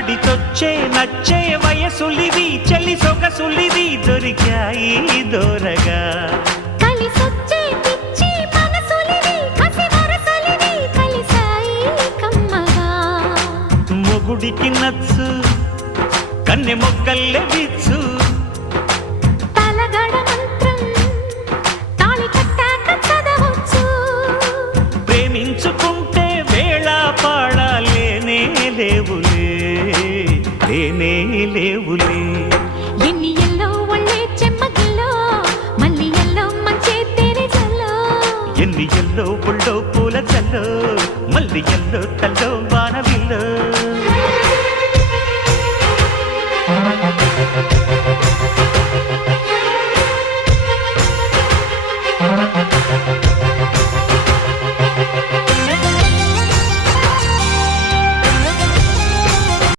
ఆడితొచ్చే నచ్చే వయసులివి చలి సొగసులివి దొరికాయి దూరగా కలిసొచ్చే పిచ్చి మనసులివి కసి వరసలివి కలిసాయి కమ్మగా మొగుడికి నచ్చు కన్నె మొక్కల్లే విచ్చు తలగడ మంత్రం తాళి కట్టాక చదవచ్చు ప్రేమించుకుంటే వేళ పాడాలేనే లేవులే లేనే లేవులే ఎన్ని ఎల్లో ఒళ్ళే చెమ్మగిల్లో మళ్ళీ ఎల్లో మంచే తేనె జల్లో ఎన్ని ఎల్లో పుల్లో పూల చల్లో మళ్ళీ ఎల్లో తల్లో వానవిల్లో